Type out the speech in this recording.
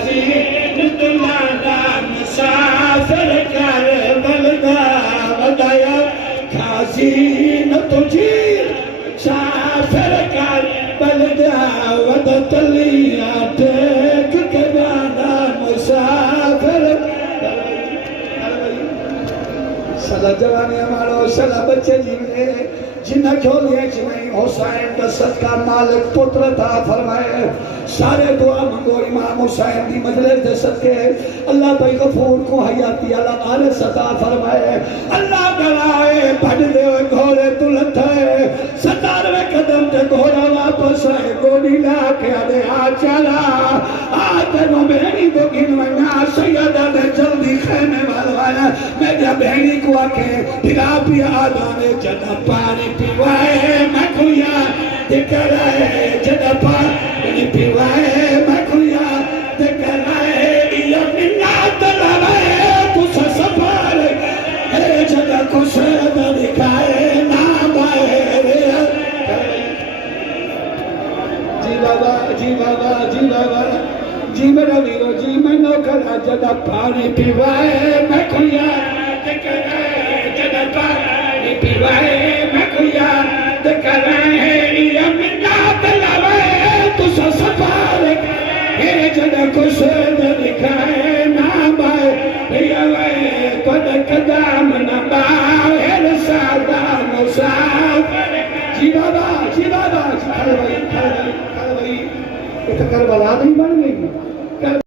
खाज़ीन तुलादा मुसाफिर कर बलदा वदाया खाज़ीन तुझी साफिर कर बलदा वद तलिया टेक के बादा मुसाफिर सदा जवानी हमारो सदा बच्चे जीवने जिन्ना झोलिए जिन्हें हुसैन का सदका मालिक पुत्र था फरमाए सारे दुआ मंगो इमाम हुसैन की मजलिस दे सदके अल्लाह भाई गफूर को हयाती अला आले सदा फरमाए अल्लाह गवाए भज दे घोड़े तुलत है 97 कदम ते घोड़ा वापस है गोली ला के आदे आ चला आ तेनो बहनी तो गिनवना सैयदा दे जल्दी खेमे वाला मेरा बहनी को आके फिरा पिया आदाने जना पानी पिवाए मखुया दिकराए जना पानी पिवाए मखुया दिकराए ये मिन्ना तलावे कुछ सफर है जना कुछ दिखाए ना बाए जी बाबा जी बाबा जी बाबा जी मेरा वीरो जी मैं नौकरा जना पानी पिवाए मखुया दिकराए जना पानी पिवाए मखुया दिकराए ये मिन्ना तलावे कुछ सफर है जना कुछ दिखाए ना बाए ये वे कद कदम न बाए सादा मुसाफिर जी बाबा खड़े भाई ये तो करबला नहीं बन गई।